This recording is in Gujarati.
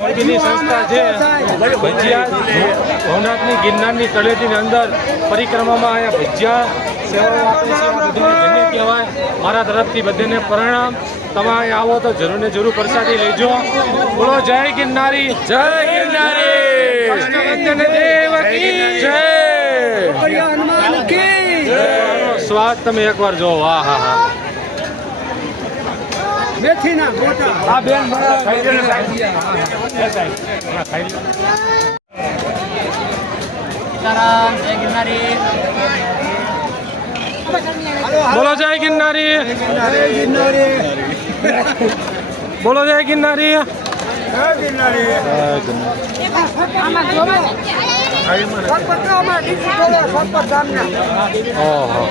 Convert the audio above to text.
મોરબીની સંસ્થા છે ભજીયા ભવનાથની ગિરનારની તળેટીની અંદર પરિક્રમામાં અહીંયા ભજીયા સેવાઓ આપે છે. આ બધાને ધન્ય કહેવાય. મારા તરફથી બધાને પ્રણામ. તમે અહીંયા આવો તો જરૂર ને જરૂર પ્રસાદી લેજો. બોલો જય ગિરનારી, જય ગિરનારી, કૃષ્ણવંદન દેવ કી જય, હનુમાન કી જય. સ્વાદ તમે એકવાર જો. વાહ હા હા. મેથીના ગોટા આ બેન ખાઈ લે સીતારામ. જય ગિરનારી. બોલો જય ગિરનારી, બોલો જય ગિરનારી. ઓહો.